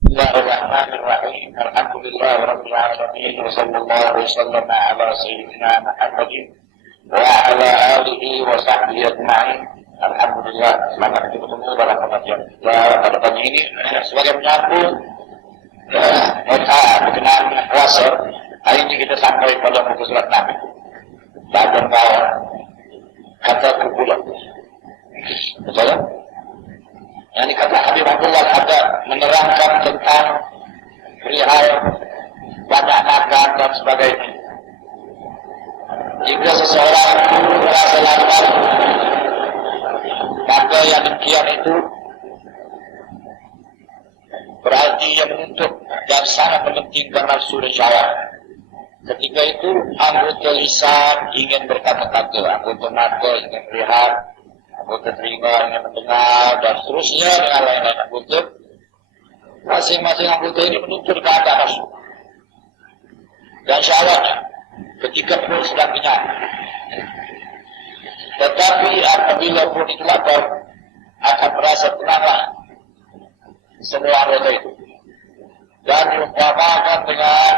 Bismillahirrahmanirrahim. Alhamdulillahirabbil alamin wa sallallahu wasallam ala sayyidina Muhammadin wa ala alihi wa sahbihi ajma'in. Alhamdulillah, selamat bertemu dalam pengajian kita pada pagi ini sebagai menyambung nota berkenaan dengan puasa. Hari ini kita sampai pada muka surat 6 bagian bawah kata berbulan. Betul? Yang dikata Habib Abdullah ada menerangkan tentang perihal banyak makan dan sebagainya. Jika seseorang merasa lapar, maka yang demikian itu berarti ia menuntut dan sangat mementingkan nafsu dan syahwat. Ketika itu anggota lisan ingin berkata-kata, anggota mata ingin melihat, anggota telinga ingin mendengar, dan seterusnya dengan lain-lain anggota. Masing-masing anggota ini menuntut keadaan nafsu dan syahwatnya ketika perut sedang kenyang. Tetapi apabila perut itu lapar, akan merasa tenanglah semua anggota itu. Dan diumpamakan dengan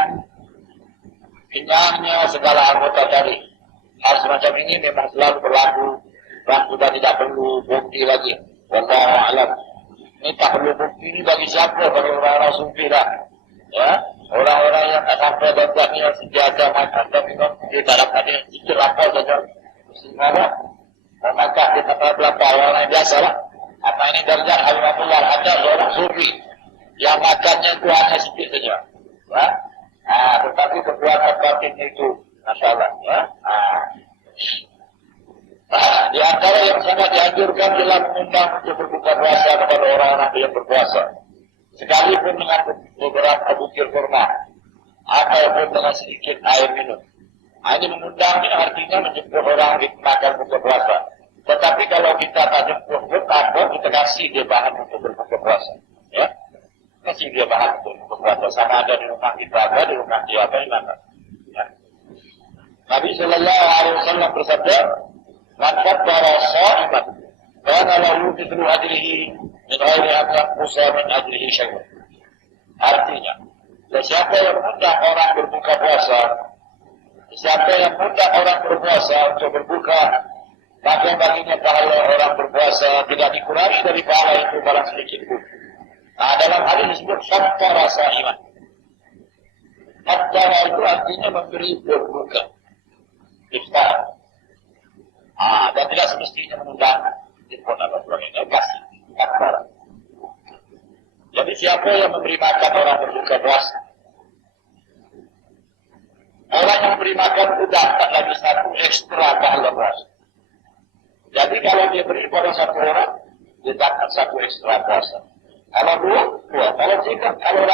kenyangnya segala anggota tadi. Hal semacam ini memang selalu berlaku dan sudah tidak perlu bukti lagi. Wallahu a'lam. Ini tak perlu bukti ini bagi siapa? Bagi orang-orang sufi dah. Ya, orang-orang yang tak sampai darjahnya sentiasa makan dan minum, dia tak dapat dia sikit lapar saja. Sehingga maka dia tak dapat lapar orang yang biasa lah. Apa ini darjah Habib Abdullah ada seorang sufi yang makannya itu hanya sedikit saja. Ya? Tetapi perbuatan batinnya itu masalah. Ya? Di antara yang sangat dianjurkan dalam mengundang untuk berbuka puasa kepada orang-orang yang berpuasa, sekalipun dengan beberapa butir kurma ataupun dengan sedikit air minum. Ini mengundangnya artinya menjemput orang makan buka puasa. Tetapi kalau kita tak jemput apa, kita kasih dia bahan untuk berbuka puasa. Ya, kasih dia bahan untuk berbuka puasa. Sama ada di rumah kita, ada di rumah dia, apa mana? Ya. Nabi Sallallahu Alaihi Wasallam bersabda, "Man fattara sha'iman, kana lahu mithlu ajrihi min ghairi an yanqusa min ajrihi syai'un." Artinya, siapa yang mengundang orang berbuka puasa, siapa yang mengundang orang berpuasa untuk berbuka, maka baginya pahala orang berpuasa tidak dikurangi dari pahala itu barang sedikit pun. Dalam hal ini disebut fattara sha'iman. Fattara itu artinya memberi berbuka, iftar. Dan tidak semestinya mengundang info atau sebagainya, kasih fattara. Jadi siapa yang memberi makan orang berbuka puasa, orang yang memberi makan itu dapat lagi satu ekstra pahala puasa. Jadi kalau dia beri pada satu orang, dia dapat satu ekstra puasa. Kalau dua. Kalau tiga, kalau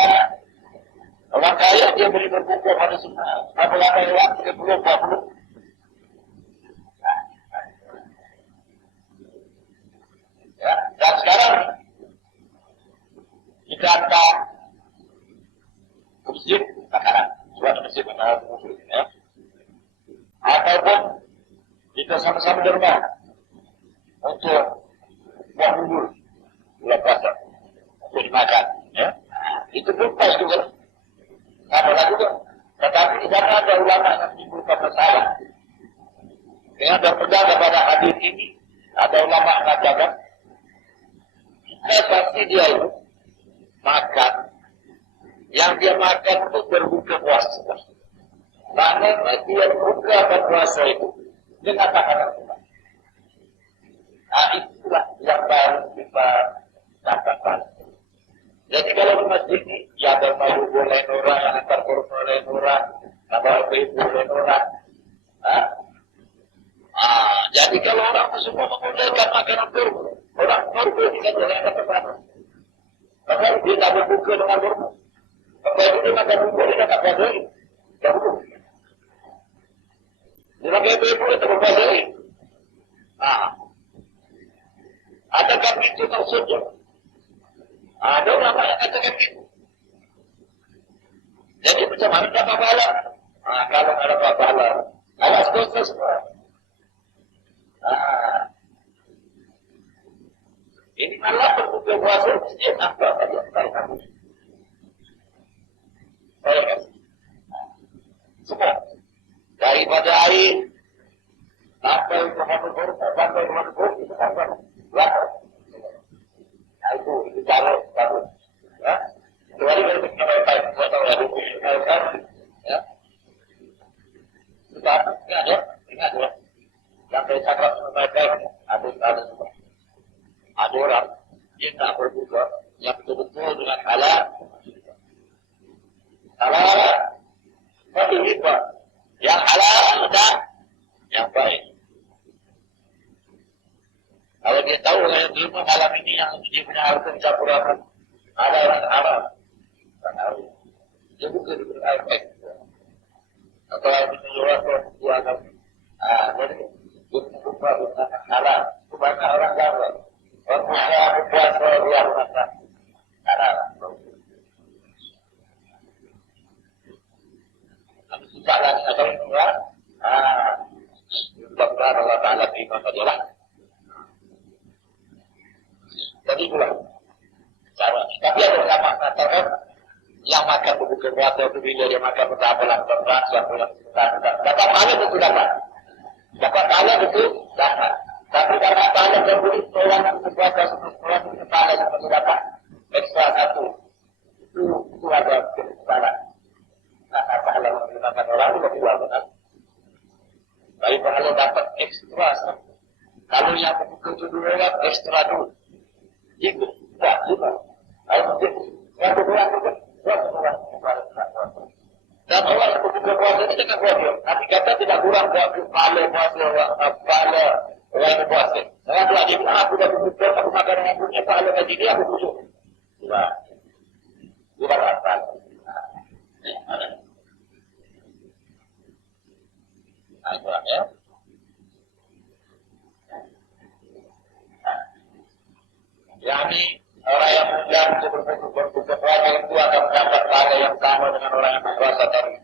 orang kaya dia beri berbuka pada semua. Berapa lama orang? 30, 40. Ya, dan sekarang kita hantar ke masjid makanan, suatu masjid makanan muslim, ya. Ataupun kita sama-sama di rumah untuk buah bubur bulan puasa untuk dimakan, ya. Itu pun pas juga, sama juga. Tetapi di sana ada ulama yang menimbulkan masalah. Dengan berpegang kepada hadis ini, ada ulama mengatakan, pasti dia itu makan, yang dia makan itu berbuka puasa. Karena dia berbuka puasa itu dengan makanan Tuhan. Itulah yang baru kita dapatkan. Jadi kalau di masjid ini, ya ada malu boleh orang, yang antar kurma boleh orang, kabar ibu boleh orang. Jadi kalau orang semua menggunakan makanan kurma, orang kurma tidak boleh ada kepada. Maka dia tak berbuka dengan kurma. Apa itu dia makan kurma, dia tak berbuka. Tak berbuka. Dia makan ibu dia tak berbuka. Adakah itu maksudnya? Ada ulama yang katakan itu. Jadi macam mana dapat pahala? Kalau ada pahala, awas dosa semua. Ini malah berbuka puasa mesti apa saja kalau kamu. Saya kan? Semua. Daripada air, sampai ke Hanubur, sampai ke Hanubur, itu sampai belakang. Nah itu cara bagus. Ya. Kecuali kalau kita baik-baik, kita tahu ya, ya. Sebab, ingat ya, sampai cakap baik-baik, ada semua. Ada orang, dia tak berbuka, yang betul-betul dengan halal. Halal, tapi lupa. Yang halal dan yang baik. Kalau dia tahu yang di rumah malam ini yang dia punya harta dicampur apa, ada orang halal. Tak tahu. Dia bukan diberi air baik. Atau yang menjual dua kali. Jadi dia buka dengan halal. Itu banyak orang gagal. Orang punya berpuasa luar biasa. Halal. Tapi susah lagi atau enggak? Mudah-mudahan Allah Ta'ala terima sajalah. Jadi pula cara. Tapi ada ulama mengatakan yang makan berbuka puasa itu bila dia makan berdapalan berat, suatu yang dapat pahala itu dapat. Dapat pahala itu dapat. Tapi karena pahala berbudi orang yang berpuasa orang yang pahala itu dapat ekstra satu. Itu ada kesalahan. Nah, pahala menggunakan orang itu kedua benar. Tapi pahala dapat ekstra. Kalau yang berbuka itu dulu ekstra dulu. Itu, tak, lupa. Yang kedua itu, dan orang yang berbuka puasa ini jangan kurang. Nanti kata tidak kurang buat pahala puasa, pahala orang puasa. Jangan pula dia bilang, aku dah berbuka, aku makan dengan punya pahala gaji dia, aku busuk. Tidak. Lupa rasa. Nah, itu lah ya. Yani orang yang muda untuk berbuka puasa itu akan mendapat pahala yang sama dengan orang yang berpuasa tadi.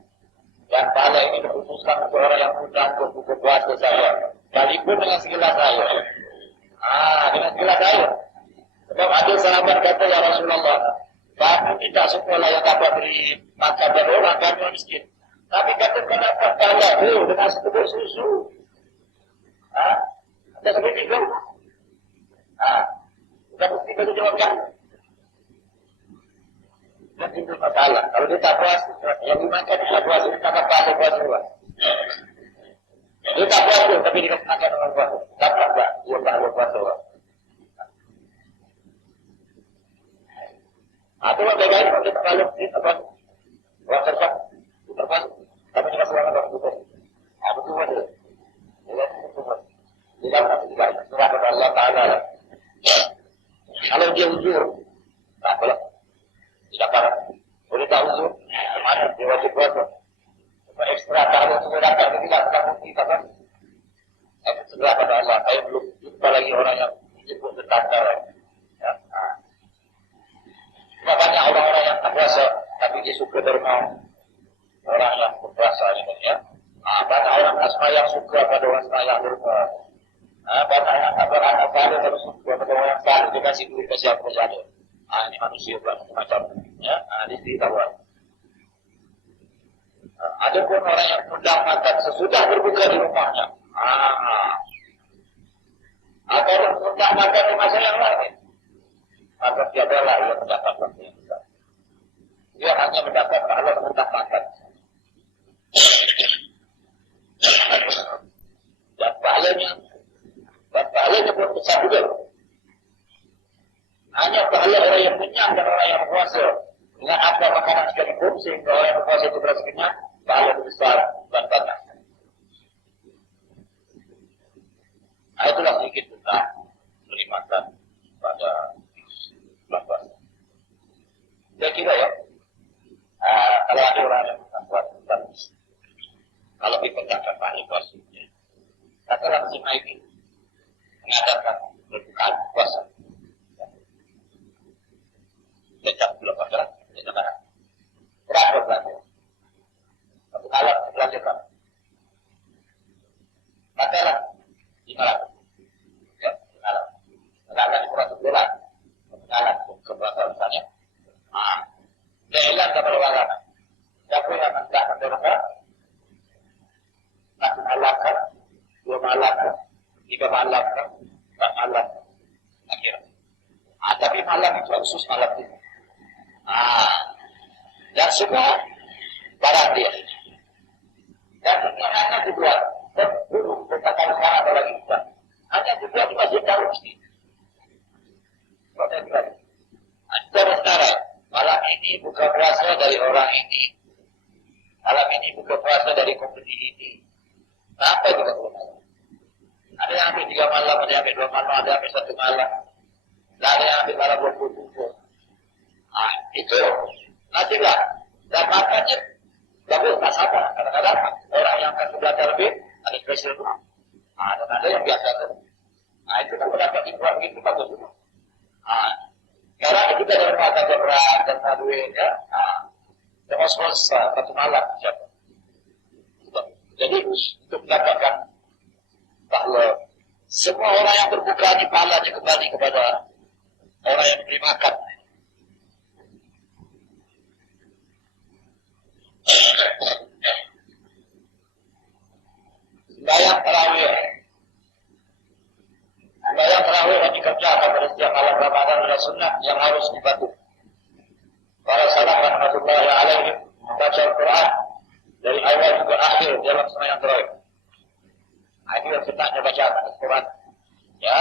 Dan pahala ini dikhususkan untuk orang yang muda untuk berbuka puasa saja. Sekalipun dengan segelas air. Dengan segelas air. Sebab ada sahabat kata ya Rasulullah, kami tidak sekolah yang dapat beri makan dan orang kami miskin. Tapi kata kau dapat pahala dengan seteguk susu. Ada seperti itu. Kita mesti baru jawabkan. Dan itu masalah. Kalau dia tak puas, yang dimakan dia tak puas, dia tak apa-apa puas juga. Dia tak puas tu, tapi dia makan orang puas. Dapat tak? Dia tak puas juga. Itu orang baik-baik, kalau dia tak puas, dia tak puas. Orang sersak, dia tak puas. Tapi dia kasih orang puas. Betul saja. Dia tak puas. Surah kepada Allah Ta'ala lah. Kalau dia uzur, tak apalah. Tidak parah. Boleh tak uzur, mana dia wajib puasa. Sebab ekstra kalau sudah dapat, dia tidak mungkin tak kan. Segera pada Allah. Saya belum jumpa lagi orang yang menyebut tetangga lagi. Ya? Sebab banyak orang-orang yang tak puasa, tapi dia suka derma. Orang yang berpuasa ini ya. Banyak orang yang suka pada orang yang derma. Banyak yang tak beranak pada terus suka pada orang yang salah. Dia kasih duit ke siapa saja. Ini manusia pula macam ya. Di sini tahuan. Ada pun orang yang mudah makan sesudah berbuka di rumahnya. Atau orang mudah makan di masa yang lain. Maka tiadalah yang mendapatkan yang besar. Dia hanya mendapat pahala mudah makan. Dan pahalanya pun besar juga. Hanya pahala orang yang kenyang dan orang yang berpuasa dengan apa makanan sekalipun sehingga orang yang berpuasa itu berasa kenyang, pahala besar dan banyak. Itulah sedikit tentang beri makan pada bulan puasa. Saya kira ya, kalau ada orang yang bukan puasa, kalau dipercakap pahala puasanya, katalah si Maiki mengadakan berbuka puasa. Sejak bulan puasa, sejak mana? Berapa belanja? Satu kalah belanja berapa? Katalah 500. Ya, 500. Negara di kurang sebulan. Negara ke berapa misalnya? Dia hilang ke perwarangan. malam itu khusus malam itu. Dan semua barang dia. Dan ini hanya dibuat. Dulu, katakan sekarang ada lagi bukan. Hanya dibuat di masjid Darul Mesti. Antara sekarang, malam ini buka puasa dari orang ini. Malam ini buka puasa dari komedi ini. Apa itu kan malam? Ada yang ambil 3 malam, ada yang ambil 2 malam, ada yang ambil 1 malam. Dan ada yang ambil malam 20. Itu. Nantilah. Dan makanya, bagus tak sabar. Kadang-kadang orang yang akan belajar lebih, ada spesial. Dan ada yang biasa. Itu kan mendapat impuan gitu, bagus. Sekarang kita dari mata berat dan duit, ya. Semua selesai, 1 malam. Siapa? Jadi, untuk mendapatkan bahwa semua orang yang berbuka ini pahalanya kembali kepada orang yang memberi makan. Sembahyang tarawih. Sembahyang tarawih yang dikerjakan pada setiap malam Ramadan adalah sunnah yang harus dibantu. Para salaf rahmatullahi alaihim membaca Al-Quran dari awal juga akhir dalam sembahyang tarawih. Itu yang sunnahnya baca Al-Quran. Ya.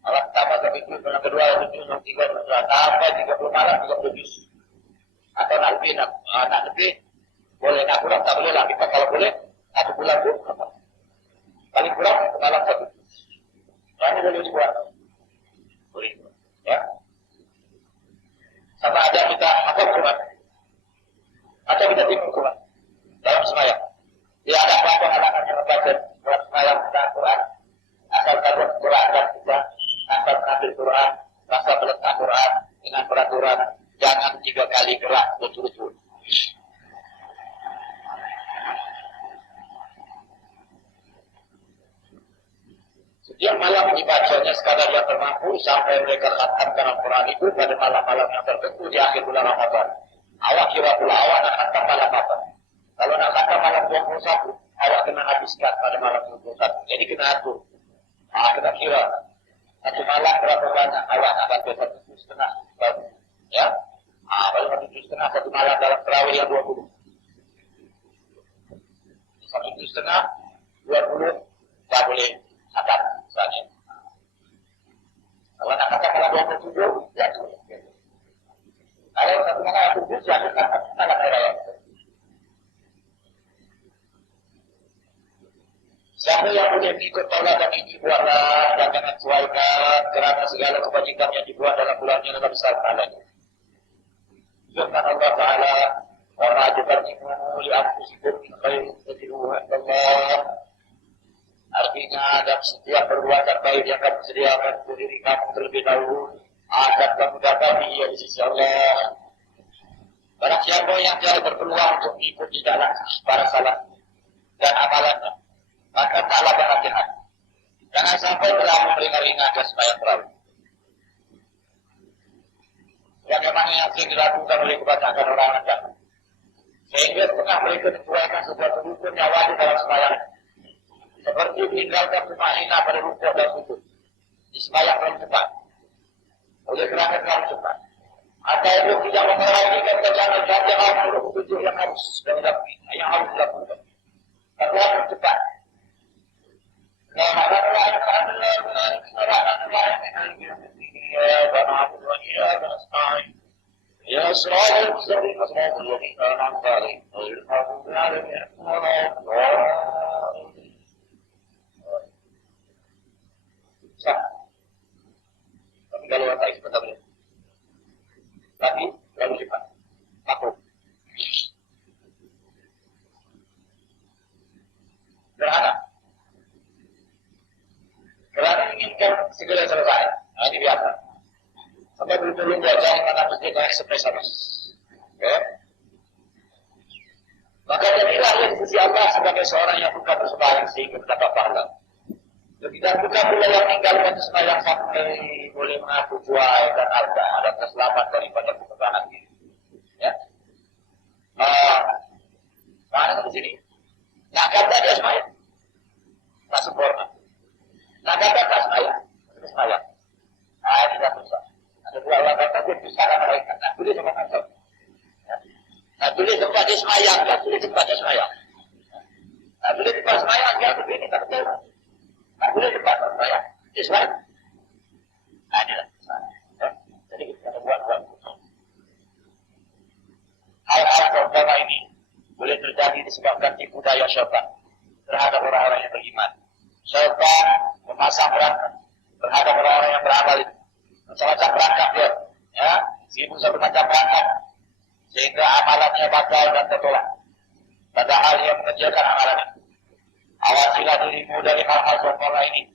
Malam pertama ke itu, malam kedua, yang tujuh, yang tiga, sampai 30 malam, 30 juz. Atau nak lebih, boleh nak kurang, tak boleh lah. Kita kalau boleh, 1 bulan pun, paling kurang, malam 1 juz. Ini boleh dibuat. Boleh. Ya. Sama ada kita hafal Quran. Atau kita timbul Quran. Dalam sembahyang. Tidak ada apa-apa halangan yang membaca Quran semalam tentang Quran. Asal kita Quran dan kita asal mengambil Quran, rasa meletak Quran dengan peraturan jangan 3 kali gerak berturut-turut. Setiap malam dibacanya sekadar yang termampu sampai mereka khatamkan Al-Quran itu pada malam-malam yang tertentu di akhir bulan Ramadan. Awak kira pula awak nak khatam malam apa? Kalau nak khatam malam 21, awak kena habiskan pada malam 21. Jadi kena atur. Kena kira. 1 malam berapa banyak awak nak bantu 1,5. Ya? Kalau 1,5 1 malam dalam tarawih yang 20. 1,5, 20, tak boleh khatam misalnya. Kalau nak khatam malam 27, ya boleh. Kalau 1 malam 27, ya khatam malam tarawih. Siapa yang boleh mengikut tauladan ini buatlah dan jangan sesuaikan kerana segala kebajikan yang dibuat dalam bulannya adalah besar pahalanya. Firman Allah Ta'ala, wa ma tuqaddimu li anfusikum min khairin tajiduhu 'inda Allah. Artinya dalam setiap perbuatan baik yang kamu sediakan untuk diri kamu terlebih dahulu akan kamu dapati di sisi Allah. Barang siapa yang tidak berpeluang untuk mengikuti jalan para salaf dan amalannya, maka taklah berhati-hati. Jangan sampai telah meringan-ringankan sembahyang tarawih. Bagaimana yang sering dilakukan oleh kebanyakan orang Anda, sehingga setengah mereka mencuaikan sebuah rukun yang wajib dalam sembahyang, seperti meninggalkan tumainah pada rukun dan sujud di sembahyang terlalu cepat, oleh kerana terlalu cepat, atau itu tidak memerhatikan bacaan Al-Fatihah huruf 7 yang harus dilakukan, terlalu cepat. Ya selalu sering selalu nampak tapi kalau tak sebentar tapi lalu cepat aku berharap kerana inginkan segera selesai. Ini biasa. Sampai belum belajar mana mesti naik sampai. Okay? Maka jadilah di sisi Allah sebagai seorang yang bukan bersembahyang sehingga mendapat pahala. Dan bukan pula yang meninggalkan sembahyang sampai boleh mengaku jual dan harga ada keselamatan daripada kegagalan diri. Ya. Mana di sini? Nak kata dia sembahyang, tak sempurna. Nak kata tak sembahyang, sembahyang. Tidak susah. Ada 2 pun pusara mereka. Nah, tulis sama kantor. Nah, tulis tempat dia semayang, ya, tulis tempat dia semayang. Nah, tulis tempat semayang, ya, begini, tak betul. Nah, tulis tempat semayang, dia semayang. Nah, inilah. Jadi kita buat. Hal-hal terutama ini boleh terjadi disebabkan tipu daya syaitan terhadap orang-orang yang beriman. Syaitan memasang perangkap terhadap orang-orang yang beramal itu. Macam-macam perangkap dia. Ya, 1001 macam perangkap. Sehingga amalannya batal dan tertolak. Padahal ia mengerjakan amalannya. Awasilah dirimu dari hal-hal sempurna ini.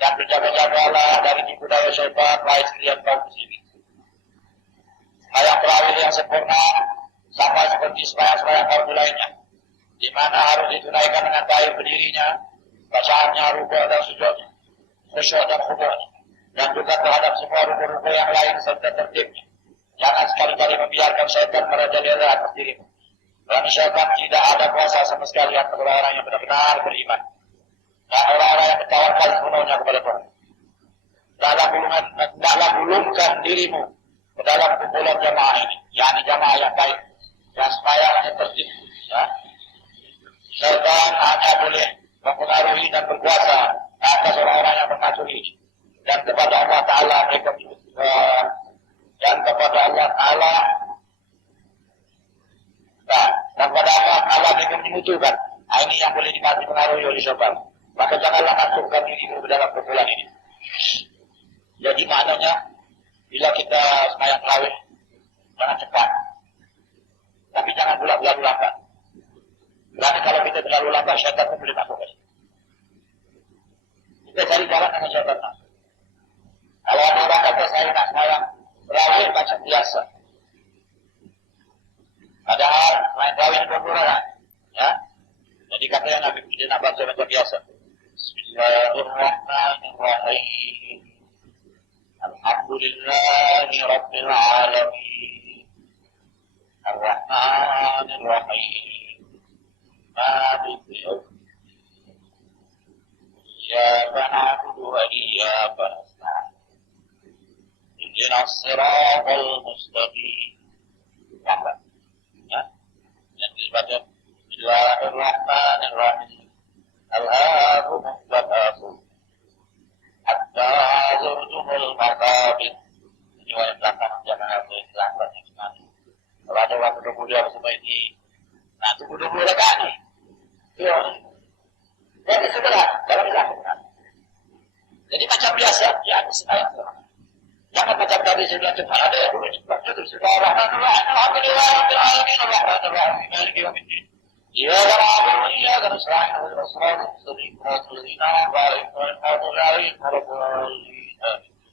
Dan berjaga-jagalah dari tipu daya syaitan, baik sekalian kaum muslimin. Sembahyang tarawih yang sempurna sama seperti sembahyang fardu lainnya, di mana harus ditunaikan dengan baik berdirinya, bacaannya, rukuk dan sujudnya, khusyuk dan khuduknya, dan juga terhadap semua rukun-rukun yang lain serta tertibnya. Jangan sekali-kali membiarkan syaitan merajalela atas dirimu. Dan syaitan tidak ada kuasa sama sekali atas orang-orang yang benar-benar beriman dan orang-orang yang bertawakal sepenuhnya kepada Tuhan. Dalam gulungkan dirimu ke dalam kumpulan jamaah ini, yakni jamaah yang baik, yang sembahyangnya tertib. Ya. Syaitan hanya boleh mempengaruhi dan berkuasa atas orang-orang yang mematuhi, dan kepada Allah Ta'ala mereka dan kepada Allah Ta'ala dan kepada Allah Ta'ala mereka membutuhkan. Ini yang boleh dipengaruhi oleh syaitan. Maka janganlah masukkan dirimu ke dalam kumpulan ini. Jadi maknanya, bila kita sembahyang tarawih, jangan cepat. Tapi jangan pula terlalu lambat. Kerana kalau kita terlalu lambat, syaitan pun boleh masuk. Kita cari jalan dengan syaitan. Kalau ada orang kata saya nak sembahyang tarawih macam biasa. Padahal sembahyang tarawih itu berkurang. Ya. Jadi katanya Nabi kita nak baca macam biasa. Bismillahirrahmanirrahim. Alhamdulillahi Rabbil Alamin. Ar-Rahmanir-Rahim. Maliki yaumiddin. Iyyaka na'budu wa iyyaka nasta'in. Ihdinas siratal mustaqim. Ya. Yang dibaca Bismillahirrahmanirrahim. Alhamdulillah hatta zurtumul maqabir. Ini wajib belakang, jangan harus lambat yang sekali. Kalau ada orang muda-muda semua ini, nah tunggu dulu rekaan ni. Jadi segera dalam dilakukan. Jadi macam biasa, ya sembahyang. Jangan macam tadi saya cepat ada yang dulu cepat itu. Bismillahirrahmanirrahim. Alhamdulillahirabbil alamin. Arrahmanirrahim. Maliki yaumiddin. Ya Rabbi, ya Rabbi, sallallahu alaihi wasallam,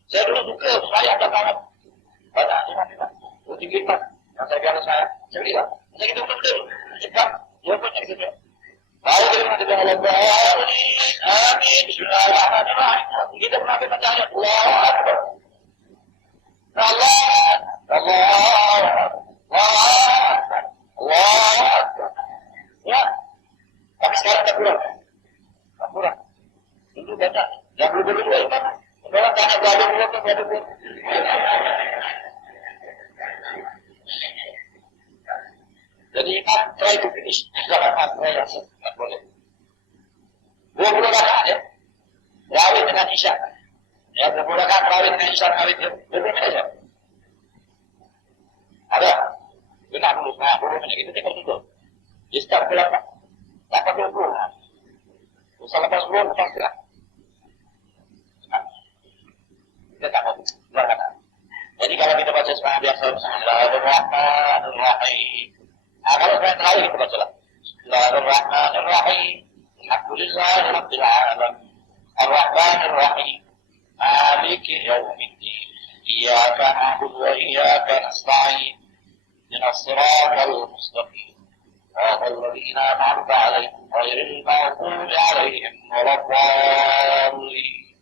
saya dulu suka saya ada banget. Banyak cuma tinggi tak. Yang saya biasa saya lihat. Saya kita betul cepat. Ya pun yang kita. Baik terima kasih Allah. Amin. Bismillahirrahmanirrahim. Kita pernah baca ayat Allahu Akbar. Allah. Ya, tapi sekarang tak kurang. Dulu banyak. Yang dulu kan, orang tanya gaduh. Jadi imam try to finish. Jangan try yang tak boleh. 20 rakaat ya. Rawit dengan isya. Ya, 20 rakaat rawit dengan isya rawit ya. 20 menit saja. Ada. Benar dulu 50 menit itu tidak betul. Istirahat berapa? 80. Usaha lepas bulan lepas gerak. Kita tak mau berkata. Jadi kalau kita baca semangat biasa, Bismillahirrahmanirrahim. Nah, kalau semangat terakhir kita baca lah. Bismillahirrahmanirrahim. Alhamdulillahirabbil alamin. Ar-Rahmanir-Rahim. Maliki yaumiddin. Iyyaka na'budu wa iyyaka nasta'in. Ihdinas siratal mustaqim. الذين أنعمت عليهم غير المغضوب عليهم ولا الضالين.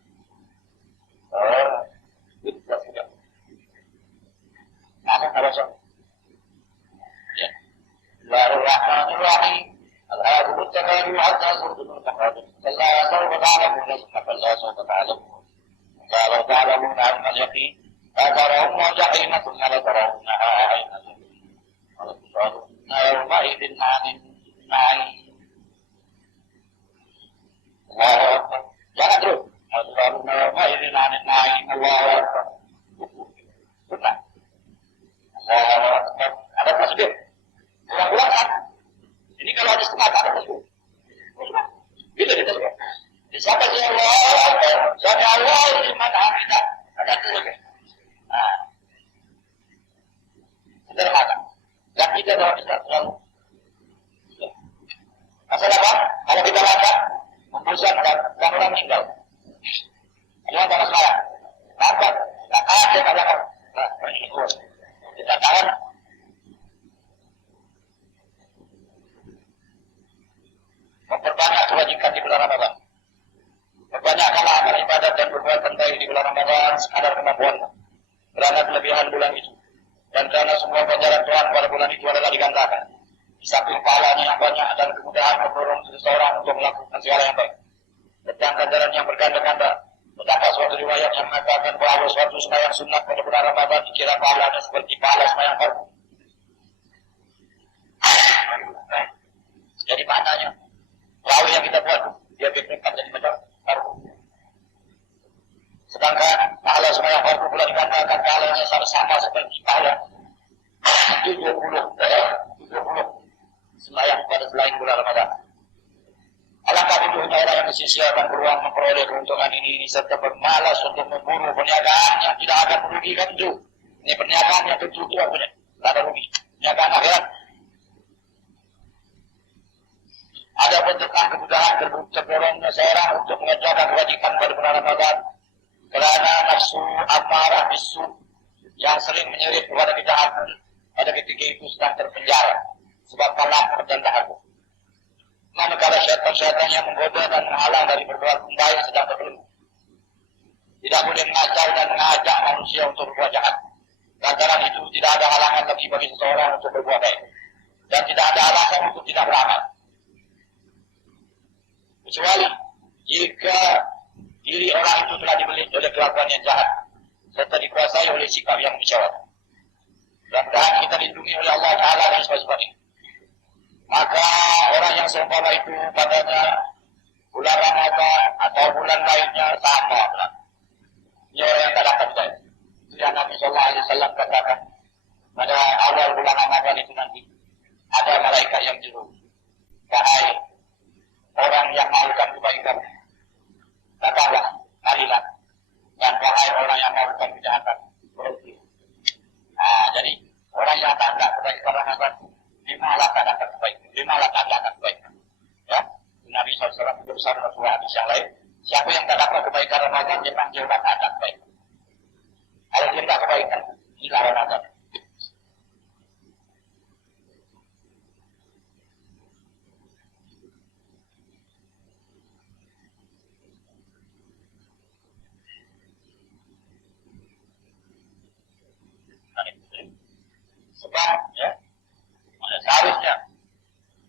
Bismillahirrahmanirrahim. Al-Haqqul Taqaddum hatta zurtumul maqabir. Kalla sawfa ta'lamun kalla sawfa ta'lamun. Kalla ta'lamun 'ilmal yaqin. Fatarahum عينة لا ترونها عين يومئذ عن النعيم. Allahu Akbar. Jangan terus. Yawma'idz 'anil na'im. Allahu Akbar. Benar. Allahu Akbar. Ada tasbih. Ulang-ulang kan? Ini kalau ada setengah ada tasbih. Gitu kita tasbih. Siapa sih Allahu Akbar? Sami Allahu liman hamidah. Ada tasbih. Nah. Sederhana. Dan kita bisa selalu. Masalah apa? Kalau kita baca membosankan dan orang meninggal. Ini ada masalah. Dapat, tak ada katakan. Nah, kita tahan. Memperbanyak kewajiban di bulan Ramadan. Perbanyakkanlah amal ibadat dan perbuatan baik di bulan Ramadan sekadar kemampuan. Kerana kelebihan bulan itu. Dan karena semua ganjaran Tuhan pada bulan itu adalah digandakan. Di samping pahalanya yang banyak dan kemudahan mendorong seseorang untuk melakukan segala yang baik. Tentang ganjaran yang berganda-ganda. Terdapat suatu riwayat yang mengatakan bahwa suatu sembahyang sunat pada bulan Ramadan dikira pahalanya seperti pahala sembahyang fardu. Jadi maknanya, tarawih yang kita buat dia berperingkat jadi macam fardu. Sedangkan pahala sembahyang fardu pula digandakan pahalanya sama seperti pahala 70 sembahyang pada selain bulan Ramadan. Alangkah bodohnya orang yang sia-siakan peluang memperoleh keuntungan ini serta bermalas untuk memburu perniagaan yang tidak akan merugikan itu. Ini perniagaan yang tentu itu apa? Tidak ada rugi. Perniagaan akhirat. Ada pun tentang kemudahan terdorongnya seorang untuk mengerjakan kewajiban pada bulan Ramadan kerana nafsu amarah bisu yang sering menyerit kepada kejahatan pada ketika itu sedang terpenjara sebab lapar dan dahaga. Manakala syaitan-syaitan yang menggoda dan menghalang dari berbuat baik sedang berbelenggu. Tidak boleh mengacau dan mengajak manusia untuk berbuat jahat. Lantaran itu tidak ada halangan lagi bagi seseorang untuk berbuat baik. Dan tidak ada alasan untuk tidak beramal. Kecuali jika diri orang itu telah dibeli oleh kelakuan yang jahat serta dikuasai oleh sikap yang mesyawat. Mudah-mudahan kita dilindungi oleh Allah Ta'ala dan sebagainya. Maka orang yang seumpama itu padanya bulan Ramadan atau bulan lainnya sama. Ini orang yang tak dapat hidayah. Itu yang Nabi SAW katakan pada awal bulan Ramadan itu nanti ada malaikat yang juru. Wahai orang yang melakukan kebaikan, datanglah, marilah. Dan wahai orang yang melakukan kejahatan, berhenti. Nah, jadi orang yang tak ada kebaikan Ramadan, limalah tak dapat kebaikan. Limalah tak dapat kebaikan. Ya, Nabi SAW bersabda dalam sebuah hadis yang lain, siapa yang tak dapat kebaikan Ramadan, dia panggil tak ada kebaikan. Kalau dia tak kebaikan, inilah Ramadan. Sebab, ya, seharusnya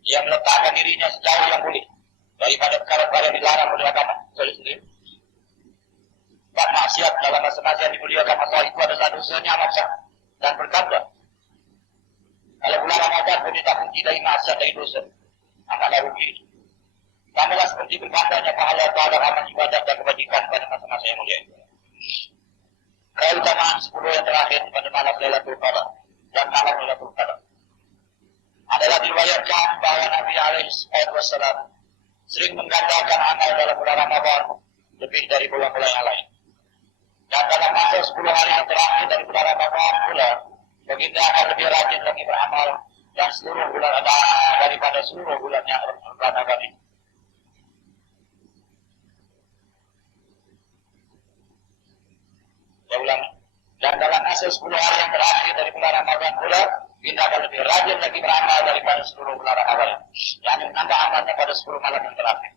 dia meletakkan dirinya sejauh yang boleh daripada perkara-perkara yang dilarang oleh agama. Sendiri. Sebab maksiat dalam masa-masa yang dimuliakan masalah itu adalah dosanya maksa dan berkata. Kalau bulan Ramadan pun tak kunci dari maksiat dari dosa, akanlah rugi. Kamilah seperti berkandanya pahala pada amal ibadat dan kebajikan pada masa-masa yang mulia. Keutamaan 10 yang terakhir pada malam Lailatul Qadar dan malam Lailatul Qadar adalah diriwayatkan bahwa Nabi SAW sering menggandakan amal dalam bulan Ramadan lebih dari bulan-bulan yang lain. Dan dalam masa 10 hari yang terakhir dari bulan Ramadan pula, baginda akan lebih rajin lagi beramal dan seluruh bulan daripada seluruh bulan yang Ramadan ini. Saya ulangi. Dan dalam masa 10 hari yang terakhir dari bulan Ramadan pula, kita akan lebih rajin lagi beramal daripada seluruh bulan Ramadan. Yang menambah amalnya pada 10 malam yang terakhir.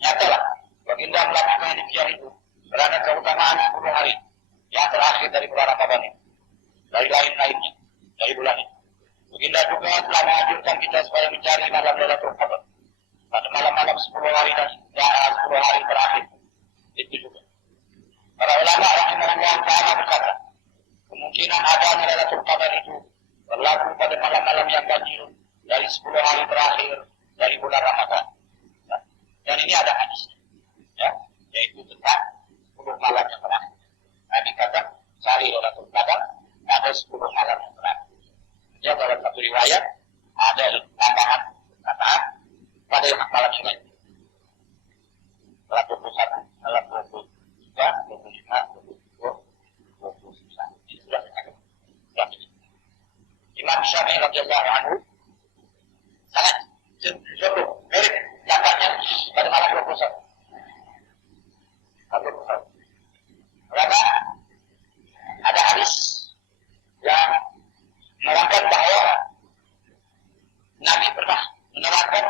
Nyatalah, baginda melakukan demikian itu kerana keutamaan 10 hari yang terakhir dari bulan Ramadan ini. Dari lain-lainnya, dari bulan ini. Baginda juga telah menganjurkan kita supaya mencari malam Lailatul Qadar. Pada malam-malam 10 hari dan 10 hari terakhir. Itu juga. Para ulama rahimahullah ta'ala berkata, kemungkinan adanya Lailatul Qadar itu berlaku pada malam-malam yang ganjil dari 10 hari terakhir dari bulan Ramadan. Ya. Dan ini ada hadisnya, ya, yaitu tentang 10 malam yang terakhir. Nabi kata, cari Lailatul Qadar ada 10 malam yang terakhir. Ya, dalam satu riwayat ada tambahan kata pada malam yang ganjil. Setelah 21, setelah 23, 25, 27, 29. Ini sudah sekali. Imam Syafi'i radhiyallahu anhu sangat cenderung mirip dapatnya pada malam 21. Karena ada hadis yang menerangkan bahwa Nabi pernah menerangkan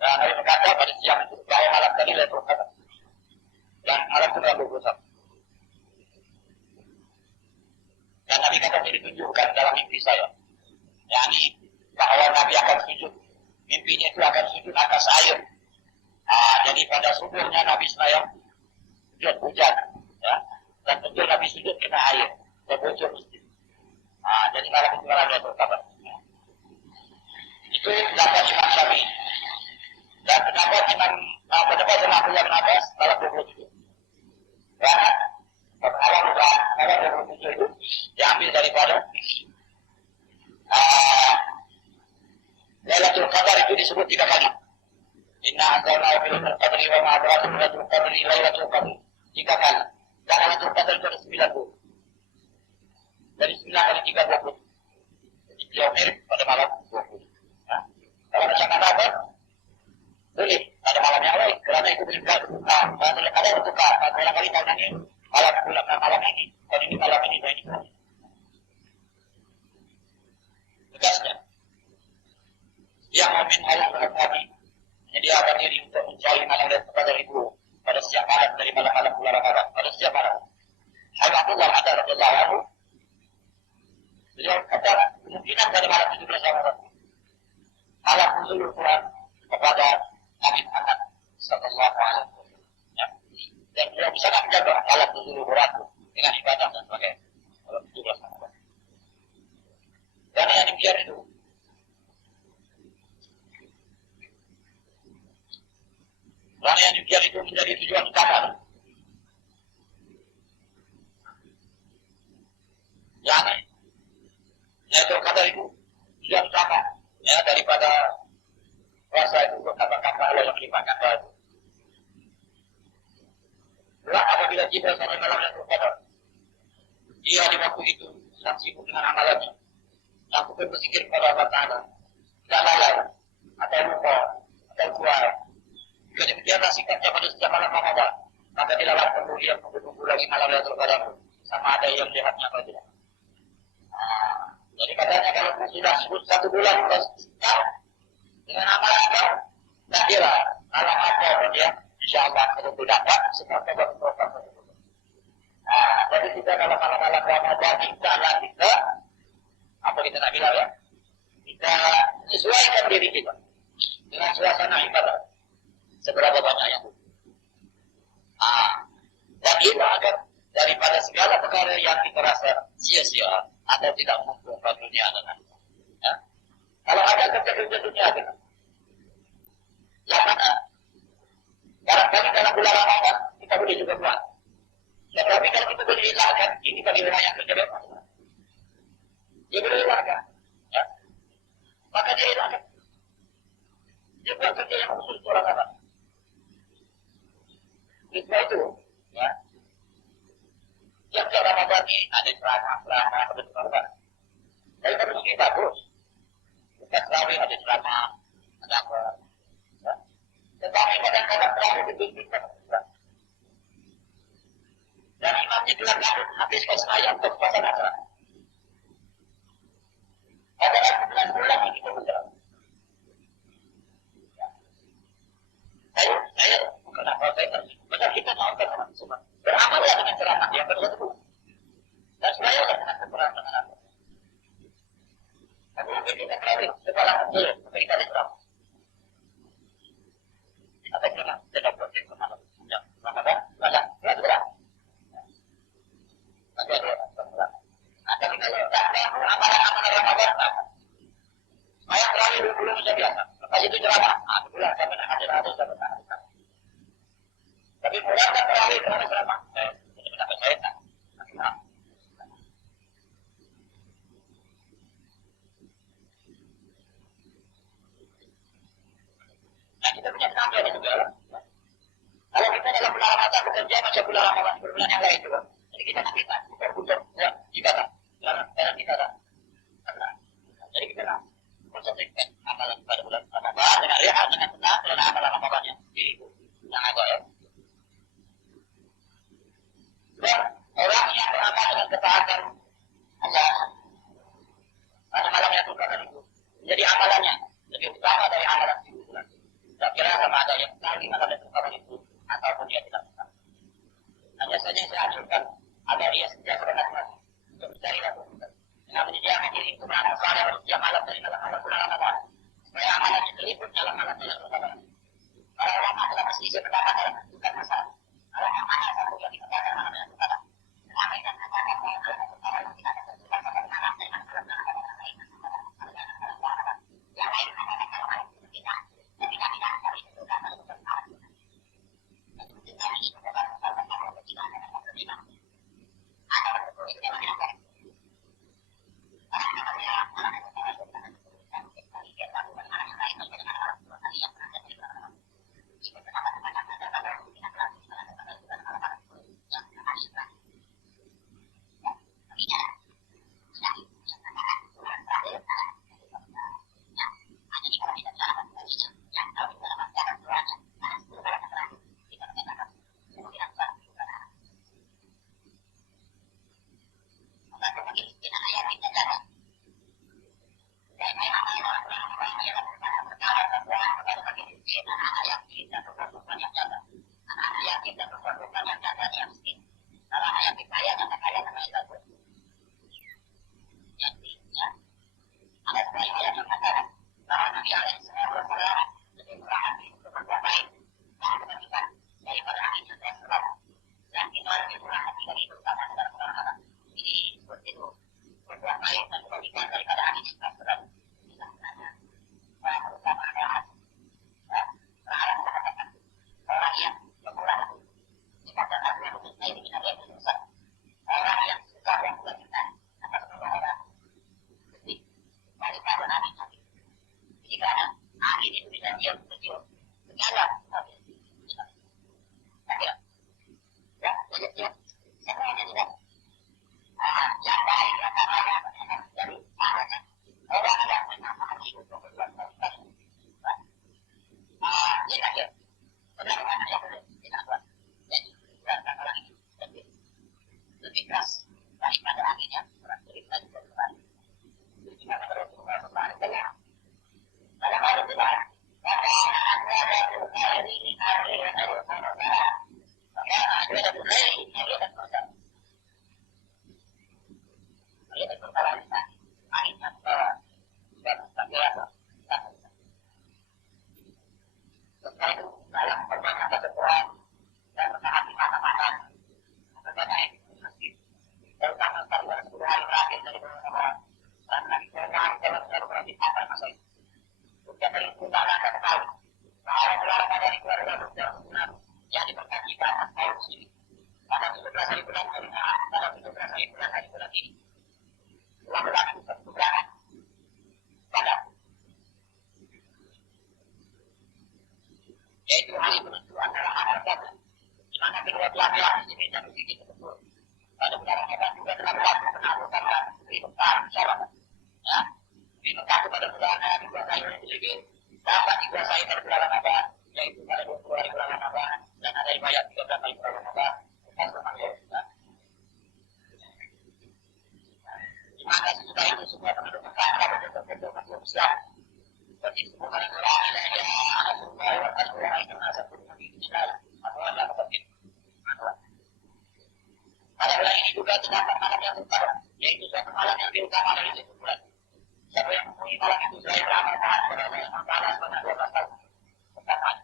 Nabi berkata pada siang itu bahwa malam tadi Lailatul Qadar dan malam itu 21. Dan Nabi kata ini ditunjukkan dalam mimpi saya. yakni bahwa Nabi akan sujud. Mimpinya itu akan sujud atas air. Jadi pada subuhnya Nabi saya sujud hujan. Ya. Dan tentu Nabi sujud kena air. Terbocor mesti. Jadi malam itu malam Lailatul Qadar. Itu pendapat Imam Syafi'i. Dan pendapat Imam Abbas dalam 27. Karena malam 27 itu diambil daripada Lailatul Qadar itu disebut 3 kali. Inna anzalnahu fi lailatul qadri wa ma adraka ma lailatul qadri lailatul qadri 3 kali. Dan Lailatul Qadar itu ada 90. Dari 9 kali 3 20. Jadi beliau mirip pada malam 20. Kalau ada sangat apa? Boleh pada malam yang lain. Kerana itu boleh bertukar. Ada bertukar. Kalau kali tahun ini malam ini. Tahun ini malam ini. Tahun ini. Tegasnya. Yang mu'min harus berhati-hati. Menyediakan diri untuk mencari malam Lailatul Qadar itu pada setiap malam dari malam-malam bulan Ramadan. Pada setiap malam. Abdullah ada radhiyallahu anhu. Beliau kata kemungkinan pada malam 17 Ramadan. Allah menurut Quran kepada Nabi Muhammad sallallahu alaihi wasallam. Ya. Dan beliau bisa menjaga Allah menurut Quran dengan ibadah dan sebagainya. Malam 17 Ramadan. Dan yang demikian itu karena yang demikian itu menjadi tujuan utama. Jangan Lailatul Qadar itu tujuan utama ya daripada puasa itu kata-kata Allah yang melimpahkan itu. Berat apabila Jibril sampai malam Lailatul Qadar, dia di waktu itu sedang sibuk dengan amalannya, lakukan berzikir kepada Allah Ta'ala, tidak lalai, atau lupa, atau kuat. Jika demikianlah sikapnya pada setiap malam Ramadan, maka tidaklah perlu dia menunggu lagi malam Lailatul Qadar, sama ada yang melihatnya atau tidak. Jadi katanya kalau sudah sebut 1 bulan dengan amalan kau, tak kira kalau apa dia, insya Allah kalau dapat setelah coba program tersebut. Jadi kita kalau malam-malam Ramadan kita apa kita nak bilang ya, kita sesuaikan diri kita dengan suasana ibadah seberapa banyak yang dan itu agar daripada segala perkara yang kita rasa sia-sia atau tidak menguntungkan dunia dan akhirat. Ya? Kalau ada kerja-kerja dunia kita, yang mana barangkali dalam bulan Ramadan kita boleh juga buat. Tetapi kalau kita boleh hilangkan, ini bagi orang yang kerja bebas. Dia boleh hilangkan. Ya? Maka dia hilangkan. Dia buat kerja yang khusus untuk Ramadan. Sebab itu, ya. Yang Ramadan ini ada ceramah, ada ceramah. Tapi kalau ini bagus. Kita terawih ada ceramah, ada apa. Ya. Tetapi kadang-kadang terawih ditunjukkan. Dan imamnya bilang kamu habiskan semaya untuk puasa acara. Kadang-kadang bulan ini kita berceramah. Saya bukan apa saya benar kita melakukan semua. Beramal ya dengan ceramah yang betul-betul. Dan saya dengan berperan dengan apa? Tapi mungkin kita terawih setelah betul, mungkin kita ceramah. Apa yang kita buat yang kemarin? Ya, Ramadan, banyak, berapa? ada juga. Kalau kita dalam bulan Ramadan bekerja macam bulan Ramadan bulan yang lain juga. Jadi kita nanti untuk ya, ibadah dalam ibadah. Jadi kita konsentrasikan amalan pada bulan Ramadan dengan rehat dengan tenang dan amalan Ramadan yang ada ya. Dan orang yang beramal dengan ketaatan Allah pada malam yang tunggal itu menjadi amalannya lebih utama dari amalan di bulan. Tak kira sama ada yang lagi malam yang tunggal itu ataupun dia tidak bisa. Hanya saja saya anjurkan agar dia sejak sebenarnya untuk mencari waktu dengan menyediakan diri untuk beramal saleh setiap malam dari dalam malam bulan Ramadan supaya amalannya terliput dalam malam bulan Ramadan. Para ulama telah berselisih pendapat dalam menentukan masalah. Kalau yang mana satu yang dikatakan malam yang tunggal. Kenapa yang katakan yang tunggal yang tidak tertentukan pada malam dari malam bulan Ramadan yang lain. Yang lain adalah kalau malam itu tidak dari itu dan itu benar. Kita ini bukan masalah yang tidak ada yang berbeda. Ada betul itu yang ada. Yaitu hari penentuan adalah amal ibadah. Di mana kedua belah pihak diminta berpikir tersebut. Pada bulan Ramadan juga telah berlaku penaklukan dan beri bekal syarat. Ya, beri bekal kepada bulan yang dikuasai oleh muslimin dapat dikuasai pada bulan Ramadan, yaitu pada 20 hari bulan Ramadan dan ada riwayat 13 hari bulan Ramadan. Di mana sesudah itu semua penduduk Mekah telah berbentuk makhluk Islam. Seperti sebuah Al-Quran ilahnya Rasulullah wa Rasulullah itu nasab berhubungi Islam atau adalah kepenting. Pada bulan ini juga terdapat malam yang terbaru, yaitu suatu malam yang diutama dari situ bulan. Siapa yang memenuhi malam itu selain beramal taat kepada Allah SWT sebanyak 12 tahun. Perkataan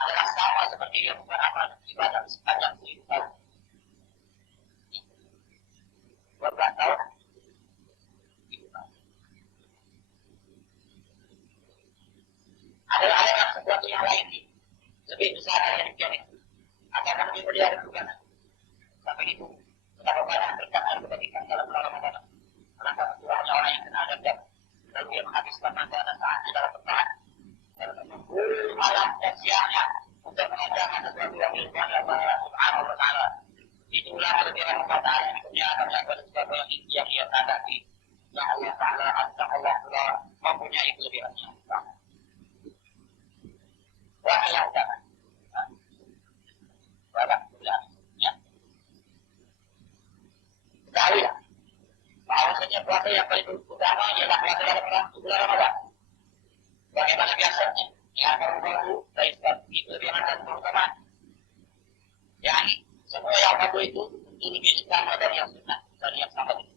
adalah sama seperti yang beramal ibadah sepanjang 1000 tahun. 12 tahun. Ada sesuatu yang lain lebih besar dari yang demikian itu. Akan lebih mulia dan juga. Sampai itu betapa banyak berkat yang diberikan dalam bulan Ramadan. Alangkah berkurangnya orang yang kenal dan jam. Lalu dia menghabiskan masa dan saat di dalam bertahan. Dan menunggu malam dan siangnya berikutnya akan melakukan sesuatu yang ia tandai, yang Allah Taala atau Allah telah mempunyai kelebihan yang utama. Wahai yang utama, bapak bulan, ya. Ketahuilah bahwasanya puasa yang paling utama ialah puasa dalam bulan Ramadan. Bagaimana biasanya? Yang baru-baru dari sebab itu lebih dan terutama, yakni semua yang baru itu tentu lebih utama dari yang sunnah, dari yang sama itu.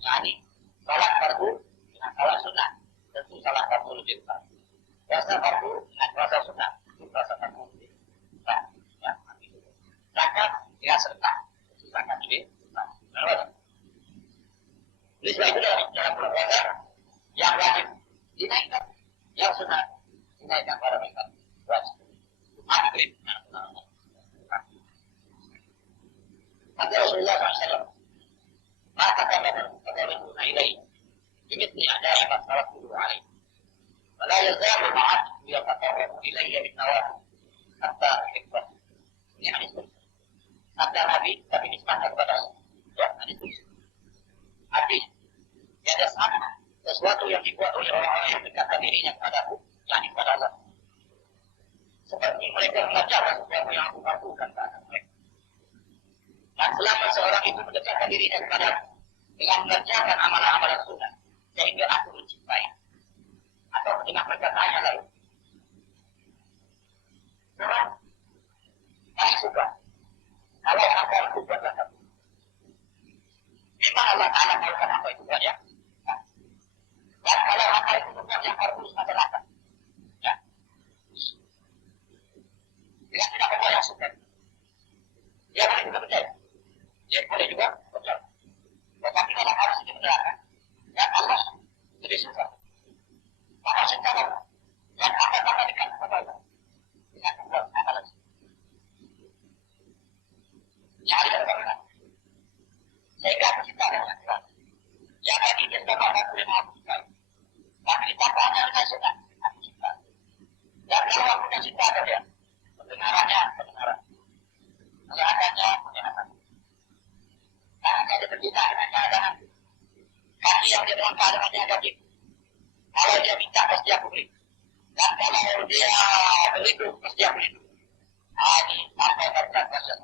Yani salat fardu dengan salat sunnah, tentu salat fardu lebih utama. Puasa fardu dengan puasa sunnah, itu puasa fardu lebih utama. Ya, zakat tidak serta, itu zakat lebih utama. Jadi sebab itu dalam puasa yang wajib dinaikkan, yang sunnah dinaikkan pada mereka wajib. Maghrib. Kata Rasulullah SAW, maka kami berkata ilaih, bimithli adai masalah dulu alaih. Wala yazalu ma'ad yataqarrabu ilayya bin nawafil hatta uhibbahu. Ini hadis itu. Sabda Nabi tapi nisbahkan kepada Allah. Ya, hadis itu. Hadis ada sama sesuatu yang dibuat oleh orang-orang yang mendekatkan dirinya kepadaku, yakni kepada Allah. Seperti mereka mengajarkan sesuatu yang aku lakukan kepada mereka. Dan selama seorang itu mendekatkan dirinya kepada dengan mengerjakan amalan-amalan sunnah, sehingga aku mencintai. Atau mendengar perkataannya lalu. Memang, kami suka. Kalau apa yang aku buat lakukan. Memang Allah Ta'ala melakukan apa itu buat ya. Dan kalau apa itu buat yang harus masyarakat. Ya. Bila tidak percaya yang suka. Dia boleh juga percaya. Dia boleh juga percaya. Tetapi kalau harus dibenarkan, dan Allah lebih suka. Maka cinta Allah. Dan apa-apa dekat kepada Allah. Dengan membuat amalan. Yang ada berkata. Sehingga aku cinta dengan Tuhan. Yang tadi dia sudah makan dengan aku cinta. Tapi ditambahnya dengan sunnah, aku cinta. Dan kalau aku punya cinta ada dia. Pendengarannya, pendengaran. Melihatannya, penglihatan. Tangan dia berbina dengan kaki yang dia melangkah dengannya kaki. Kalau dia minta, pasti aku beri. Dan kalau dia berlindung, pasti aku lindung. Ini sampai berkat wajah.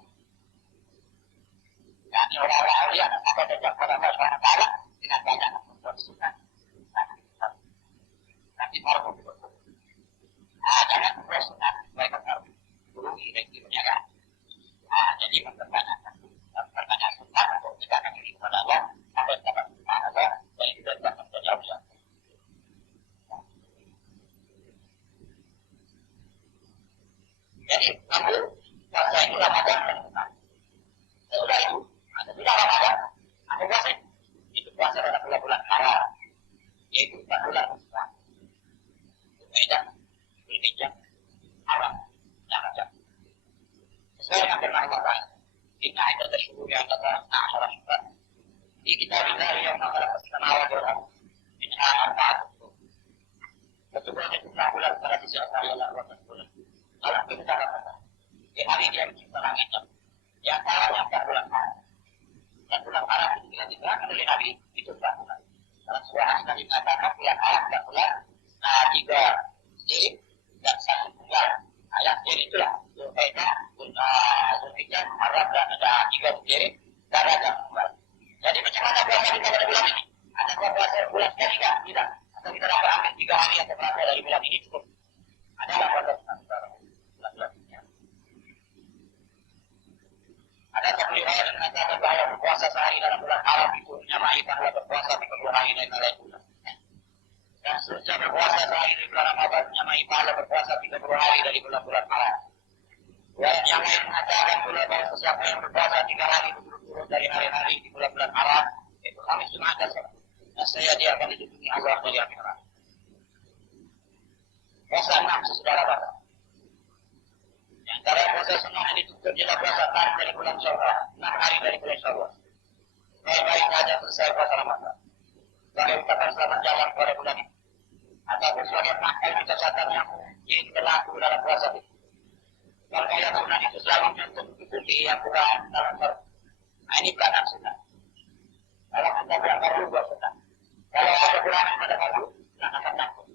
Yani orang-orang awliya sampai berkat pada Allah SWT dengan banyak membuat sunnah. Nanti baru membuat sunnah. Jangan membuat sunnah, baik harus turungi dan diperniagaan. Jadi memperbanyak sunnah untuk mendekatkan diri kepada Allah sampai mendapat sunnah Allah dan juga tidak menjadi awliya. Jadi, namun puasa itu Ramadan dan Ramadan. Sesudah itu, sesudah Ramadan, ada puasa. Itu puasa pada bulan-bulan haram, yaitu 4 bulan Islam. Zulhijjah, Dzulhijjah, Haram, dan Rajab. Sesuai dengan firman Allah Ta'ala, Inna iddata syuhuri 'inda Allahi 12 syahran. Fi kitabillahi yawma khalaqa as-samawati wal ardh minha arba'atun hurum. Sesungguhnya jumlah bulan pada sisi Allah ialah 12 bulan. Kalau kita katakan di hari dia mencipta langit di antaranya 4 bulan haram. Dan bulan haram itu bila diterangkan oleh Nabi itu 4 bulan. Dalam sebuah hadis Nabi mengatakan bulan haram 4 bulan, 3 syirik dan 1 bulan. Ayat syirik itulah Zulhijjah, Dzulhijjah, Haram dan ada 3 syirik dan ada bulan. Jadi macam mana puasa kita pada bulan ini? Ada puasa bulan sekali tidak? Atau kita dapat ambil 3 hari yang terberapa dari bulan ini cukup? Adalah puasa bulan-bulan. Ada satu riwayat yang mengatakan bahwa berpuasa sehari dalam bulan haram itu menyamai pahala berpuasa 30 hari dari lain bulan. Dan seterusnya berpuasa sehari dari bulan Ramadan menyamai pahala berpuasa 30 hari dari bulan-bulan haram. Yang lain mengatakan pula bahwa siapa yang berpuasa 3 hari berturut-turut dari hari-hari di bulan-bulan haram, itu Khamis Jumat dan Sabtu. Saya dia akan dilindungi Allah dari api neraka. Puasa 6 sesudah Ramadan. Yang antara puasa sunnah yang ditutup ialah puasa 6 dari bulan Syawal, 6 hari dari bulan Syawal. Baik-baik saja selesai puasa Ramadan. Sebagai ucapan selamat jalan kepada bulan ini. Ataupun sebagai pangkal catatan yang mungkin berlaku dalam puasa itu. Kalau yang sunnah itu selalu untuk ikuti yang Quran dalam Nah, ini peranan sunnah. Kalau anda buat fardu, buat sunnah. Kalau ada kekurangan pada fardu, silakan takut.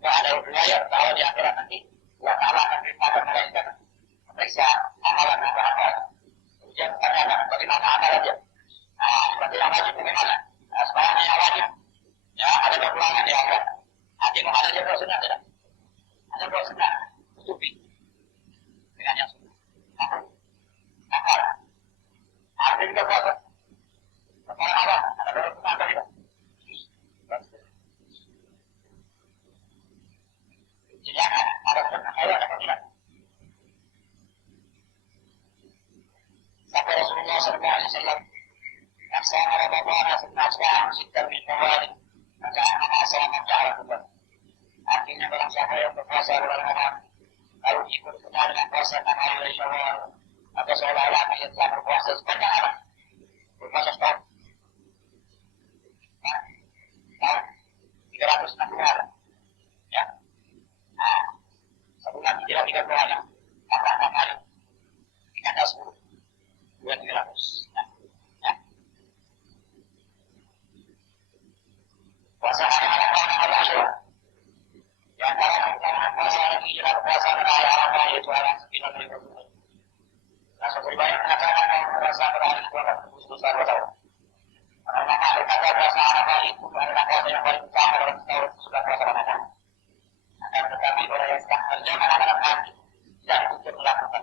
Kalau ada riwayat kalau di akhirat nanti Allah Ta'ala akan memerintahkan malaikat memeriksa amalan apa-apa. Kemudian tanyakan bagaimana amalannya. Nah, seperti yang wajib bagaimana? Nah, sekarang yang wajib. Ya, ada kekurangan di akhirat. Nanti mau ada dia buat sunnah tidak? Ada buat sunnah. Tutupi. Dengan yang sunnah. Apa? Ada juga puasa. Sekarang apa? Ada buat sunnah atau tidak? Silakan. Ada sunnah. Ayo ada tidak? Sampai Rasulullah SAW yang sama Ramadhan sunnah sunnah sitar min mawali maka anak sama ja'ala. Artinya barang siapa yang berpuasa bulan Ramadan lalu ikut benar dengan puasa tanggal hari Syawal atau seolah-olah dia telah berpuasa sepanjang apa? Berpuasa setahun. Tahun 360 hari. Ya. Nah, sebulan tidak 30 hari. Tambah 6 hari. Dikata 10. 200. Ya. Puasa hari-hari Allah Syawal. Di antara keutamaan puasa lagi adalah puasa hari Arafah yaitu hari 9 hari Rasulullah. Rasul banyak mengatakan bahwa puasa hari itu akan tembus dosa dosa. Karena maka berkata puasa Arafah itu adalah puasa yang paling utama dalam setahun sudah puasa Ramadan. Akan tetapi orang yang sedang berjalan adalah mati tidak untuk melakukan.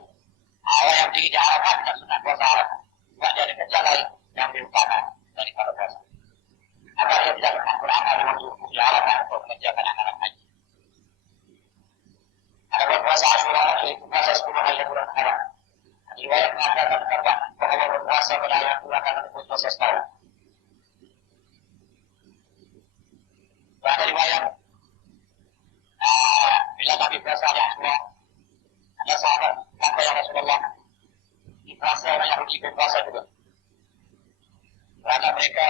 Awal yang tinggi di Arafah tidak sunat puasa Arafah. Tidak ada kerja lain yang lebih utama daripada puasa. Agar dia tidak akan beramal di waktu di Arafah untuk mengerjakan amalan haji. Ada puasa Asyura yaitu puasa 10 hari bulan Haram. Riwayat mengatakan bahwa berpuasa pada hari itu akan menembus dosa setahun. Pada riwayat bila Nabi puasa hari Asyura, ada sahabat kata ya Rasulullah di puasa orang Yahudi berpuasa juga. Karena mereka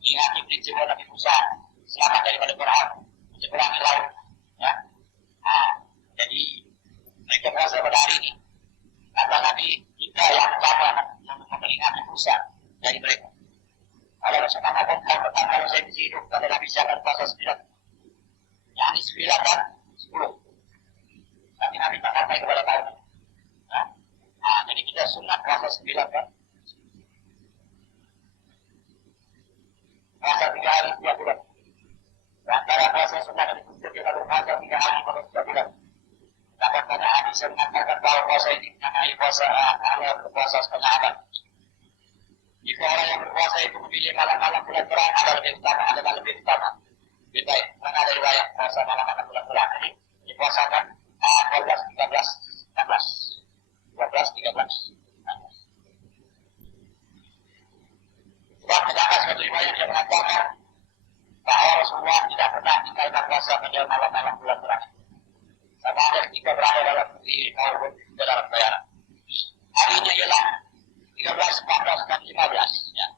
ingati prinsip Nabi Musa selamat daripada Fir'aun menyeberangi laut. Ya. Jadi mereka puasa pada hari ini. Kata Nabi kita yang pertama yang memperingati Musa dari mereka. Kalau Rasulullah katakan kalau saya bisa hidup kata Nabi saya akan puasa 9. Yang ini 9 dan 10. Tapi Nabi tak sampai kepada tahun. Jadi kita sunat puasa 9 kan. Puasa 3 hari 2 bulan. Antara puasa sunat dan itu kita berpuasa 3 hari pada 3 bulan. Dapat pada hadis yang mengatakan bahwa puasa ini mengenai puasa Allah berpuasa setengah abad. Jika orang yang berpuasa itu memilih malam-malam bulan terang ada lebih utama, adalah lebih utama. Lebih baik, karena ada riwayat puasa malam-malam bulan terang ini dipuasakan 12, 13, 16. 12, 13, 16. Sebab terdapat suatu riwayat yang mengatakan bahwa Rasulullah tidak pernah tinggalkan puasa pada malam-malam bulan terang. Sama ada ketika berada dalam negeri maupun dalam bayaran. Harinya ialah 13, 14, dan 15. Ya.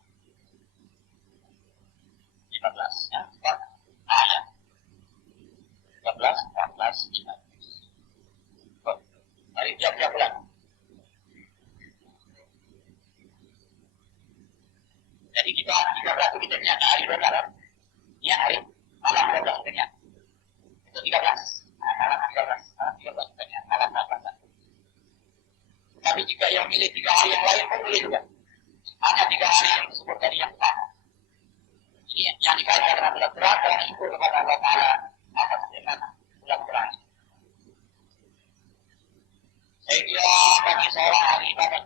15. Ya. Ya. 13, 14, 15. Hari tiap-tiap bulan. Jadi kita 13 itu kita punya hari 12. Ini hari malam 12 punya. Itu 13. Malam 13 punya. Malam 18. Tapi jika yang milih 3 hari yang lain pun boleh juga. Hanya 3 hari yang disebut tadi yang utama. Ini yang dikaitkan dengan bulan terang dan syukur kepada Allah Ta'ala atas dengan bulan terang. Saya kira bagi seorang ahli ibadah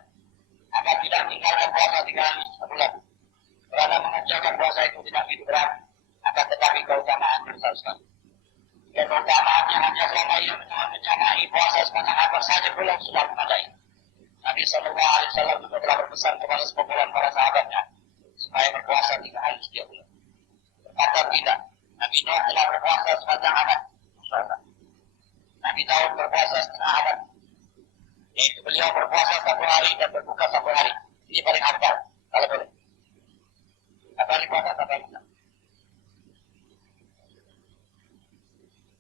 agar tidak meninggalkan puasa 3 hari sebulan. Karena mengerjakan puasa itu tidak begitu berat, akan tetapi keutamaan besar sekali. Dan keutamaannya hanya selama ia menyamai puasa sepanjang abad saja belum sudah memadai. Nabi Sallallahu Alaihi Wasallam juga telah berpesan kepada sekumpulan para sahabatnya supaya berpuasa 3 hari setiap bulan. Berkata tidak, Nabi Nuh telah berpuasa sepanjang abad. Nabi Daud berpuasa setengah abad. Yaitu beliau berpuasa 1 hari dan berbuka 1 hari. Ini paling abad, kalau boleh. Apa puasa 1 hari?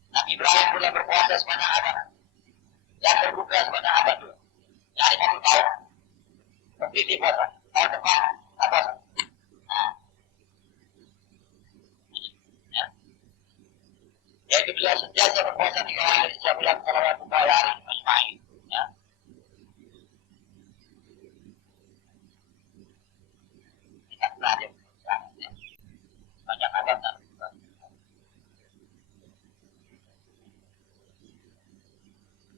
Nabi Ibrahim pula berpuasa sepanjang abad dan berbuka sepanjang abad juga. Jadi 1 tahun. Berhenti puasa. Tahun salawatullahi alaihi ajma'in. Ya. Kita belajar ya. Banyak adab dan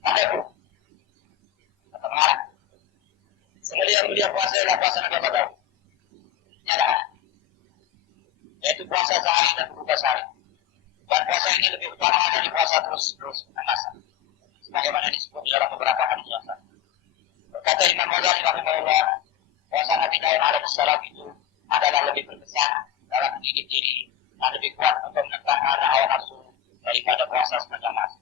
ada itu. Kata marah. Semulia-mulia puasa adalah puasa Nabi Badar. Ada. Yaitu puasa sehari dan berbuka sehari. Dan puasa ini lebih utama dari puasa terus masa. Sebagaimana disebut di dalam beberapa hadis puasa. Berkata Imam Ghazali rahimahullah, puasa Nabi Daud alaihissalam itu adalah lebih berkesan dalam mendidik diri dan lebih kuat untuk menekan hawa nafsu daripada puasa semacam mas.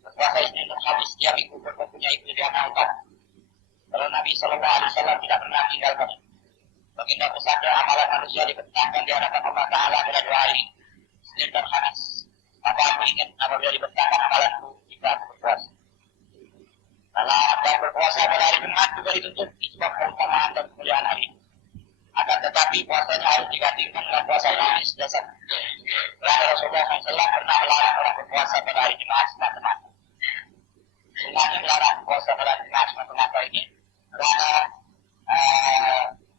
Puasa Isnin dan Khamis setiap minggu mempunyai pilihan angkat. Kalau Nabi Sallallahu Alaihi Wasallam tidak pernah meninggalkan, baginda bersabda amalan manusia dibentangkan di hadapan Allah Taala pada 2 hari, Senin dan Khamis. Maka aku ingin apabila dibentangkan amalanku jika aku berpuasa. Dalam berpuasa pada hari Jumat juga dituntut disebab keutamaan dan kemuliaan hari. Akan tetapi puasanya harus digantikan dengan puasa Kamis dasar. Karena Rasulullah SAW pernah melarang orang berpuasa pada hari Jumat semata-mata. Semuanya melarang puasa pada hari Jumat semata-mata ini karena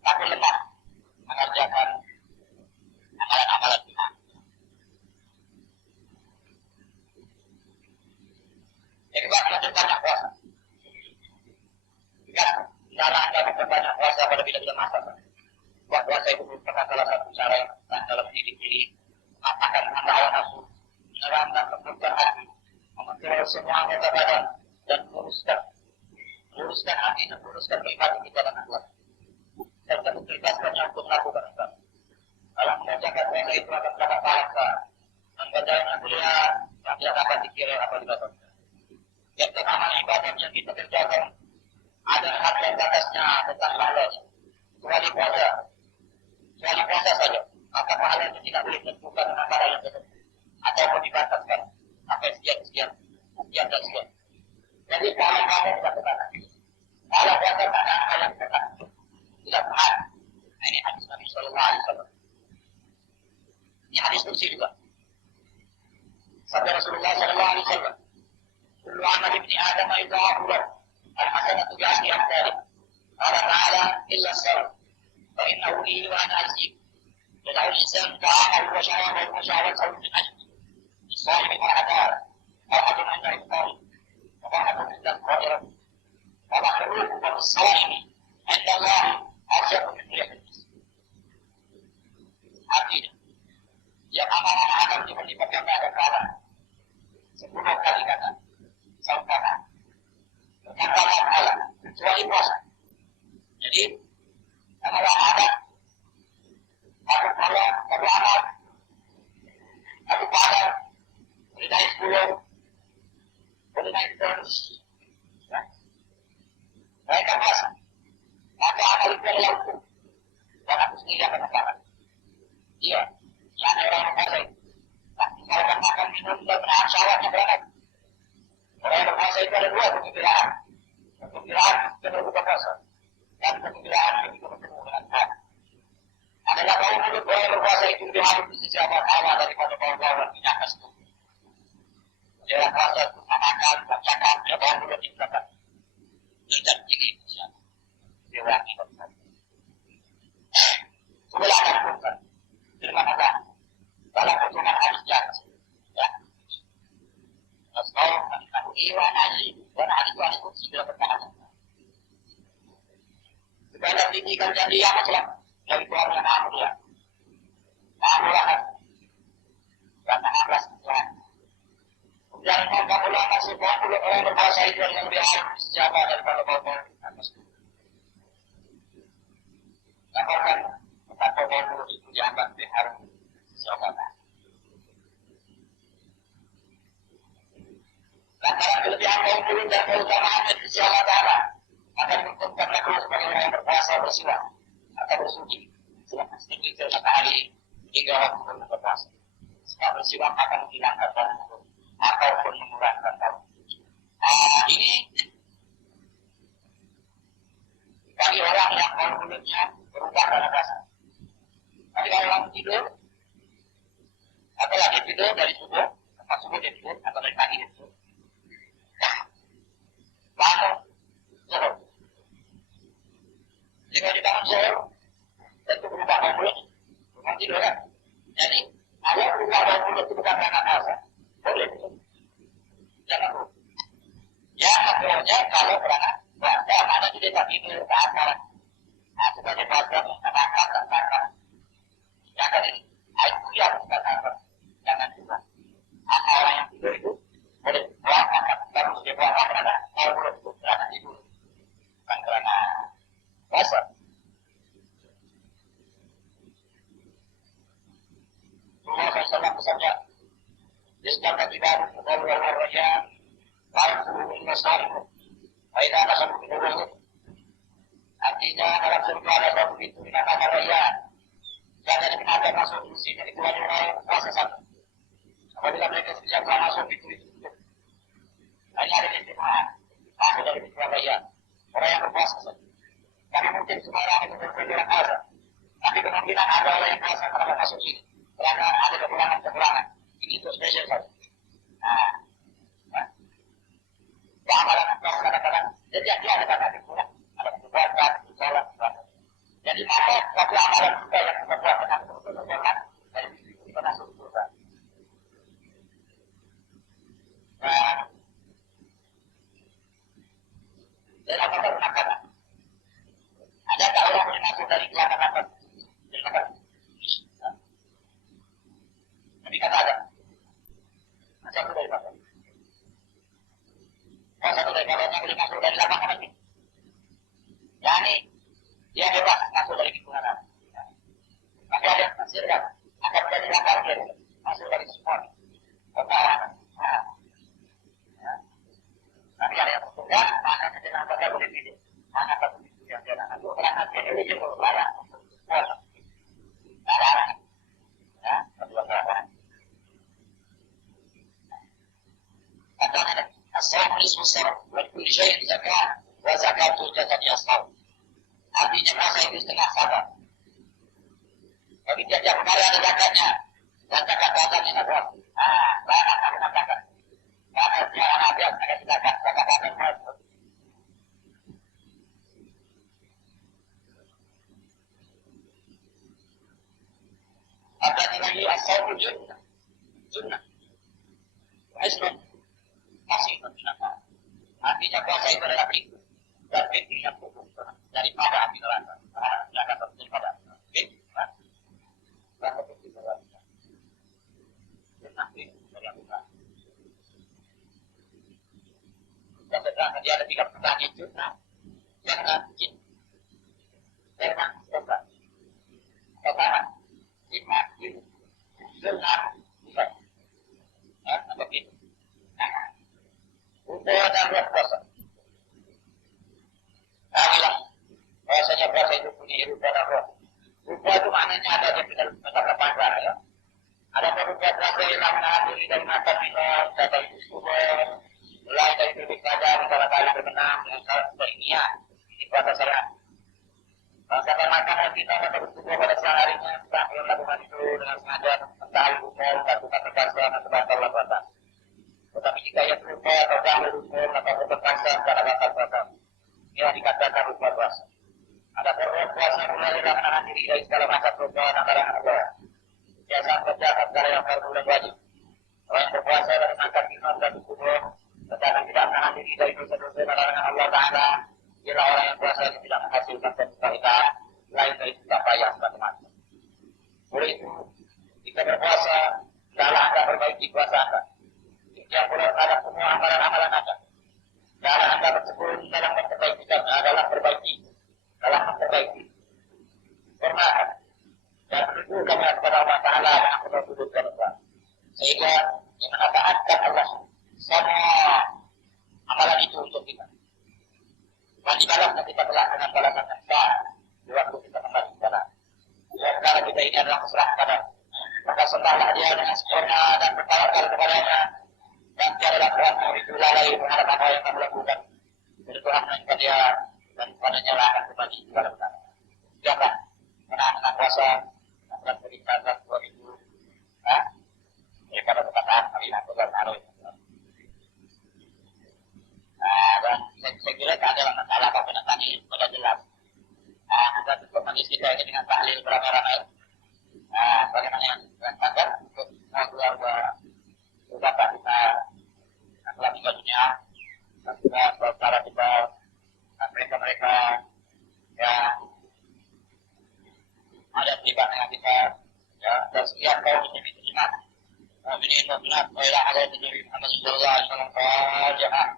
takut lemah mengerjakan amalan-amalan Jumat. Jadi buat banyak puasa. Jika cara Anda memperbanyak puasa pada bila-bila masa, buat puasa itu merupakan salah satu cara yang dalam mendidik diri, mengatakan hawa nafsu, menyerang dan membuka hati, mengontrol semua anggota badan dan meluruskan hati dan meluruskan pribadi kita dan akhlak, serta membebaskannya untuk melakukan ibadah. Dalam mengerjakan puasa itu akan dapat pahala dan ganjaran mulia yang tidak dapat dikira atau didapatkan. Yang pertama ibadah yang kita kerjakan ada hak dan batasnya tentang pahalanya. Kecuali puasa saja, maka pahalanya tidak boleh ditentukan dengan cara yang tertentu ataupun dibataskan sampai sekian dan sekian. Jadi pahala tidak terbatas. Pahala puasa tak ada hal yang tertentu, tidak benar. Ini hadis Nabi Sallallahu Alaihi Wasallam. Ini hadis kursi juga. Sabda Rasulullah Sallallahu Alaihi Wasallam, "Kullu amal ibni Adam yudha'afu lahu al-hasanatu bi'ashri amsalih." Qala ta'ala illa as-salat. فإنه لي وأنا أجزيه. يدعو الإنسان طعامه وشرابه وشهوته من أجل للصائم فرحتان، فرحة عند إفطاره وفرحة عند الفطر، ومخلوق الصائم عند الله أرجح من ريح المسك. Artinya, yang amalan Adam diberikan pada kala 10 kali kata saudara berkata Allah kecuali puasa. Jadi amalan ada, aku pada beramal, aku pada boleh naik 10, boleh naik terus. Mereka puasa, maka amal itu adalah hukum, dan aku sendiri akan mengatakan. Iya, yang ada orang berpuasa itu, tak tinggalkan makan minum dan menahan syahwatnya berangkat. Orang yang berpuasa itu ada 2 kegembiraan. Kegembiraan ketika berbuka puasa. Dan kegembiraan ketika bertemu dengan Tuhan. Adalah kaum mulut orang yang berpuasa itu lebih halus di sisi Allah Ta'ala daripada kaum-kaum yang minyak itu. Dia puasa itu makan, cakap, dia kaum mulut itu dapat derajat tinggi. Dia wangi berpuasa. Sebelah akan bukan. Terima kasih. Dalam perjuangan hadis jahat. Ya. Rasulullah SAW Iwan Haji dan hadis itu hadis kursi bila berkata. Supaya tinggikan janji yang Islam dari Tuhan yang Maha Mulia. Maha Mulia dan Maha Belas Tuhan. Kemudian Maha Mulia masih Maha Mulia orang berbahasa itu yang lebih halus siapa daripada kaum atas itu. Laporkan betapa Maha Mulia itu dianggap lebih harum siapa. Lantaran kelebihan kaum mulut dan keutamaan itu siapa ta'ala akan menguntungkan makhluk sebagai orang yang berpuasa bersiwak atau bersuci selepas tinggi ke matahari hingga waktu berpuasa. Sebab bersiwak akan menghilangkan bau mulut ataupun mengurangkan bau. Ini bagi orang yang bau mulutnya berubah dalam rasa. Tapi kalau orang tidur, apalagi tidur dari subuh, tempat subuh dia tidur atau dari pagi dia tidur. bangun zuhur. Jika dibangun zuhur, tentu berubah bau mulut, bukan tidur kan? Jadi, kalau berubah bau mulut itu bukan karena puasa, boleh. Jangan lupa. Ya, makanya kalau berangkat puasa, mana juga tak tidur, tak apa. Nah, sebagai puasa, katakan, tak katakan. Jangan ini. Itu yang katakan. Jangan juga. Orang yang tidur itu, boleh puasa, baru dia puasa karena bau mulut itu karena tidur. Bukan karena puasa. Rasulullah SAW bersabda, "Istiqamah ibadah kepada Allah Raja, baik seluruh masyarakat, baik ada satu pintu." Artinya dalam surga ada satu pintu di mana raya. Jangan ada masuk di sini dari Tuhan orang puasa satu. Apabila mereka sejak masuk pintu itu, hanya ada istimewa masuk dari pintu raya. Orang yang berpuasa saja. Tapi mungkin semua orang itu berpikir puasa. Tapi kemungkinan ada orang yang puasa karena masuk sini. Karena ada kekurangan-kekurangan. Ini itu spesial saja. Nah, amalan kadang-kadang jadi dia ada kata kurang, ada kekurangan, sholat. Jadi maka satu amalan kita yang kita buat dengan betul-betul dari situ kita masuk surga. Nah, dan apa makanan? Ada tak orang yang masuk dari kelapa apa? Tapi kata ada. Satu dari mana? Satu dari kalau boleh masuk dari lapangan ini. Ya ini dia bebas masuk dari pintu mana. Tapi ada yang masih kan? Akan dari lapangan dia masuk dari semua. Kepala. Tapi ada yang masuk kan? Maka dengan apa dia boleh pilih. Mana satu pintu yang dia nak. Kerana dia ini dia berlarang. Larang. Ya, kedua larang. Katakan as-sawm nisfu sar wa kulli syai'in zakat wa zakatu jasadi as-sawm. Artinya puasa itu setengah sabar. Tapi tiap hari ada zakatnya. Dan zakat puasanya nak buat. Banyak ada zakat. Karena jangan ada zakat. Zakat akan masuk. Ada lagi as-sawm junnah. Junnah. Islam masih menjelaskan. Artinya puasa itu adalah pintu dan pintu yang pupuk daripada api neraka. Jangan daripada pintu neraka pintu neraka. Jangan pintu dari api neraka. Dan setelah dia ada 3 pertanyaan junnah. Jangan jin. Jangan sobat. Katakan jimat jin. Junnah. Apa itu? Rupa dan roh puasa. Inilah bahasanya puasa itu punya rupa dan roh. Rupa itu maknanya ada di dalam kata panjang ya. Ada rupa puasa yang menahan diri dari makan minum, dari kubur, mulai dari duduk saja, kala-kala bermenang, dengan salat beriniah. Ini puasa salat. Kalau makanan kita pada bertubuh pada siang harinya, kita melakukan itu dengan sengaja, entah al-umur, lakukan terpaksa, atau batal puasa. Tetapi jika yang lupa atau dahulu umur atau terpaksa, tidak batal puasa. Inilah dikatakan lupa puasa. Ada perlu puasa mulai dari menahan diri dari segala macam lupa antara Allah. Biasa kerja perkara yang fardu dan wajib. Orang yang berpuasa dari makan minum dan kubur, tetapi tidak menahan diri dari dosa-dosa larangan Allah Taala. Ialah orang yang puasa yang tidak menghasilkan kebajikan lain dari tidak payah macam-macam. Oleh itu, jika berpuasa, hendaklah Anda perbaiki puasa Anda. Yang boleh ada semua amalan-amalan Anda. Hendaklah Anda bertekun dalam memperbaiki adalah perbaiki, dalam memperbaiki. Hormat dan berdua kepada Allah Taala yang akan bertujukan Allah. Sehingga yang menaatkan Allah semua amalan itu untuk kita. Dan dibalasnya kita telah dengan balasan yang besar di waktu kita kembali ke dalam. Karena kita ini adalah keserah pada. Maka sembahlah dia dengan sempurna dan bertawakal kepadanya. Dan tiada Tuhan mau itu lalai terhadap apa yang kamu lakukan. Jadi Tuhan mengingat dia dan kepadanya lah akan kembali kepada benar. Jangan menahan dengan puasa dan beribadah Tuhan itu. Daripada perkataan kami lakukan arus. Dan lagi dengan tahlil beramai-ramai. Nah, bagaimana yang dilakukan untuk dua bapak kita dalam bajunya, dan juga saudara kita, dan mereka yang ada terlibat dengan kita, ya, dan setiap kaum muslimin muslimat, mukminin mukminat, wa ila hadratin Nabi Muhammad sallallahu alaihi wasallam.